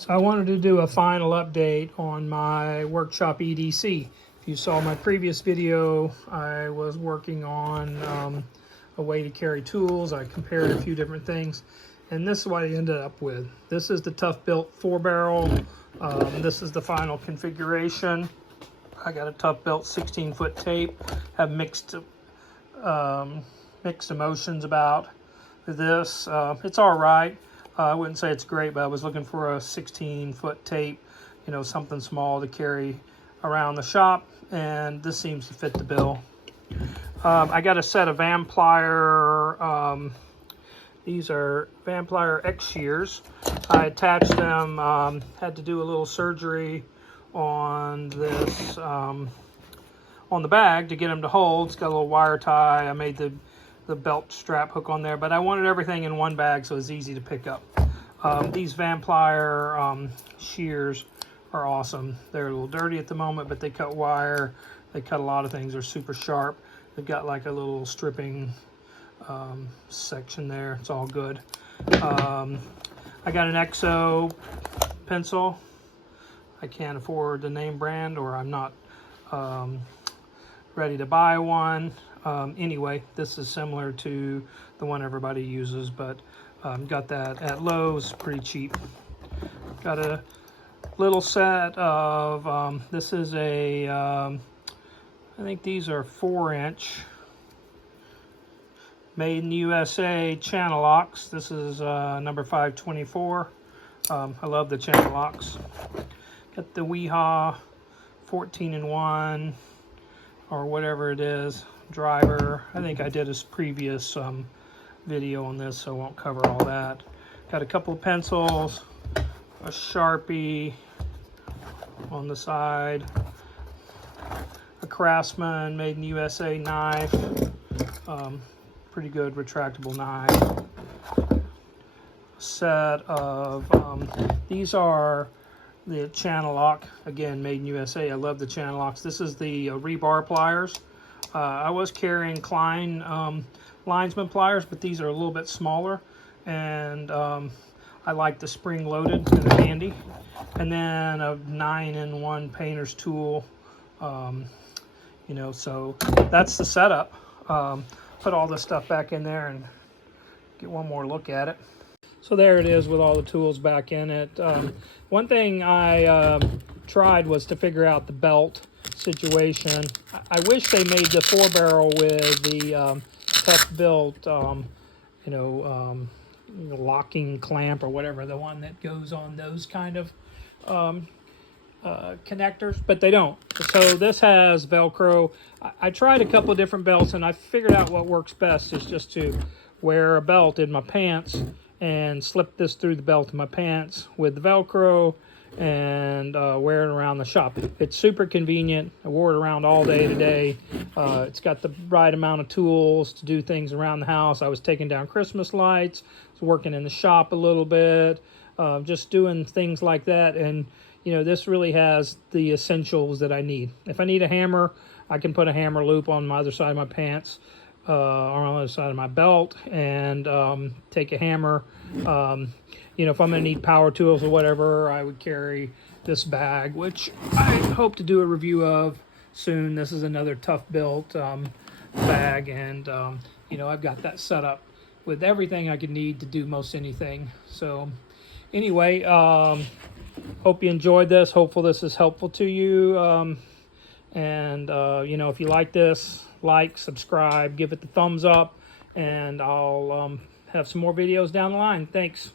So I wanted to do a final update on my Workshop EDC. If you saw my previous video, I was working on a way to carry tools. I compared a few different things, and this is what I ended up with. This is the Tough Built 4-barrel. This is the final configuration. I got a Tough Built 16-foot tape. Have mixed emotions about this. It's all right. I wouldn't say it's great, but I was looking for a 16-foot tape, you know, something small to carry around the shop, and this seems to fit the bill. I got a set of Vanplier, these are Vanplier X shears. I attached them, had to do a little surgery on this, on the bag to get them to hold. It's got a little wire tie. I made the belt strap hook on there, but I wanted everything in one bag so it's easy to pick up. These Vanplier shears are awesome. They're a little dirty at the moment, but they cut wire, they cut a lot of things. They're super sharp. They've got like a little stripping section there. It's all good. I got an XO pencil. I can't afford the name brand, or I'm not ready to buy one. Anyway, this is similar to the one everybody uses, but got that at Lowe's, pretty cheap. Got a little set of, this is a, I think these are 4-inch, made in the USA channel locks. This is number 524. I love the channel locks. Got the Weehaw 14-in-1, or whatever it is, driver. I think I did a previous video on this, so I won't cover all that. Got a couple of pencils, a Sharpie on the side, a Craftsman made in USA knife, pretty good retractable knife. A set of, these are the channel lock, again made in USA. I love the channel locks. This is the rebar pliers. I was carrying Klein linesman pliers, but these are a little bit smaller, and I like the spring loaded and they're handy. And then a 9-in-1 painter's tool, you know, so that's the setup. Put all this stuff back in there and get one more look at it. So there it is with all the tools back in it. One thing I tried was to figure out the belt situation. I wish they made the 4-barrel with the Tough Built, you know, locking clamp or whatever, the one that goes on those kind of connectors, but they don't. So this has Velcro. I tried a couple of different belts, and I figured out what works best is just to wear a belt in my pants and slip this through the belt of my pants with the Velcro and wear it around the shop. It's super convenient. I wore it around all day today. It's got the right amount of tools to do things around the house. I was taking down Christmas lights, was working in the shop a little bit, just doing things like that. And you know, this really has the essentials that I need. If I need a hammer, I can put a hammer loop on my other side of my pants, or on the other side of my belt, and take a hammer. You know, if I'm gonna need power tools or whatever, I would carry this bag, which I hope to do a review of soon. This is another Tough Built bag, and you know, I've got that set up with everything I could need to do most anything. So anyway, hope you enjoyed this. Hopefully this is helpful to you. And you know, if you like this, like, subscribe, give it the thumbs up, and I'll have some more videos down the line. Thanks.